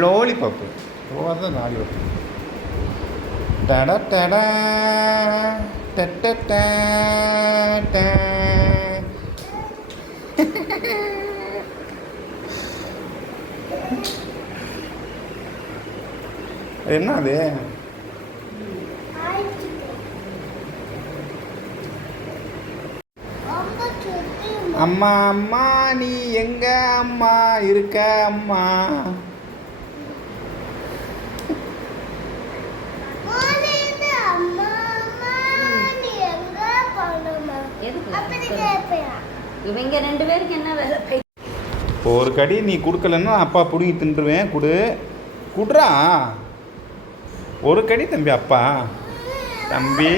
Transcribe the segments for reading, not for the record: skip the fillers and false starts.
Lollipop அதுதான் lollipop. டட டட டட ட. என்ன அது? அம்மா அம்மா நீ எங்க அம்மா இருக்க அம்மா? இவங்க ரெண்டு பேருக்கு என்ன வேலை? ஒரு கடி நீ கொடுக்கலன்னா அப்பா பிடுங்கி தின்றுவேன். குடுறா ஒரு கடி தம்பி. அப்பா தம்பி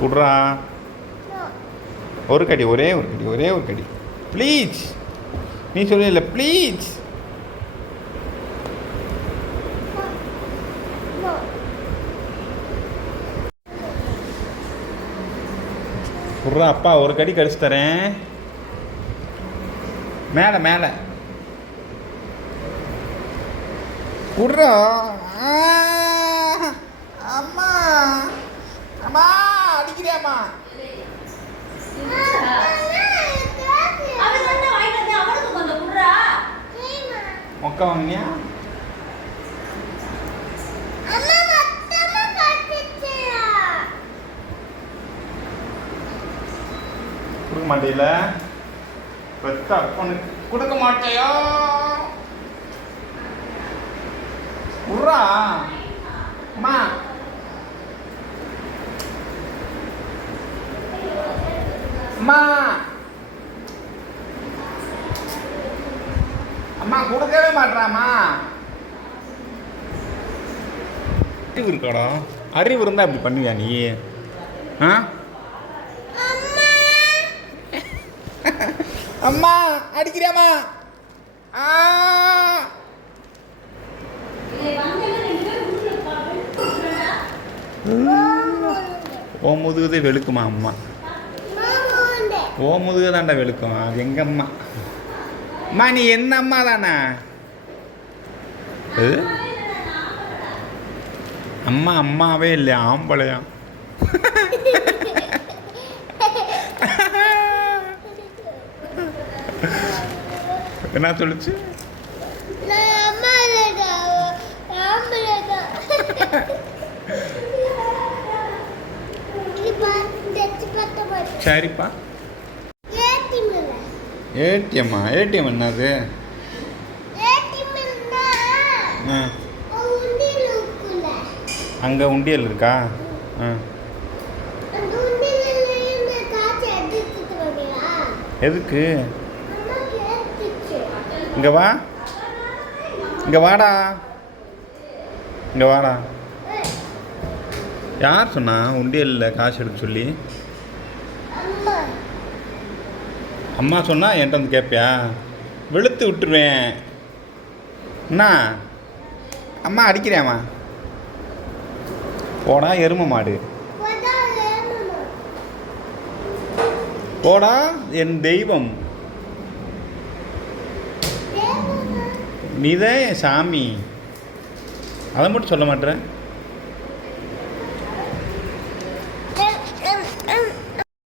குடுறா ஒரு கடி, ஒரே ஒரு கடி ப்ளீஸ். நீ சொல்லல ப்ளீஸ். குடுறா அப்பா ஒரு கடி கடிச்சு தரேன். மேலே மேலே குடுறா. அம்மா அம்மா அடிக்கிறியாம்மா? மொக்க வாங்கினியா? கொடுக்க மாட்டேல? பெத்த அப்பனுக்கு கொடுக்க மாட்டேயா? குடுறா அம்மா. அம்மா அம்மா கொடுக்கவே மாட்டாமா? அறிவு இருக்காடா? அறிவு இருந்தா இப்படி பண்ணுவியா நீ? ஆ அம்மா அடிக்கிறியாம்மா? ஓ முதுகுதே வெளுக்குமா அம்மா? ஓ முதுகு தாண்டா வெளுக்கும். அது எங்க அம்மா? அம்மா நீ என்ன அம்மா தானே? அம்மா அம்மாவே இல்லையா, ஆம்பளையா? என்ன சொல்லுச்சு? சரிப்பா. ஏடிஎம்மா? ஏடிஎம் என்னது? அங்கே உண்டியல் இருக்கா? எதுக்கு? இங்கே வா, இங்கே வாடா, இங்கே வாடா. யார் சொன்னா உண்டியலில் காசு எடுக்க சொல்லி? அம்மா சொன்னா என்கிட்ட வந்து கேட்பியா? வெளுத்து விட்டுருவேன். என்ன அம்மா அடிக்கிறியாம்மா? போடா எருமை மாடு, போடா என் தெய்வம், நீதான் என் சாமி. அதை மட்டும் சொல்ல மாட்டேன்.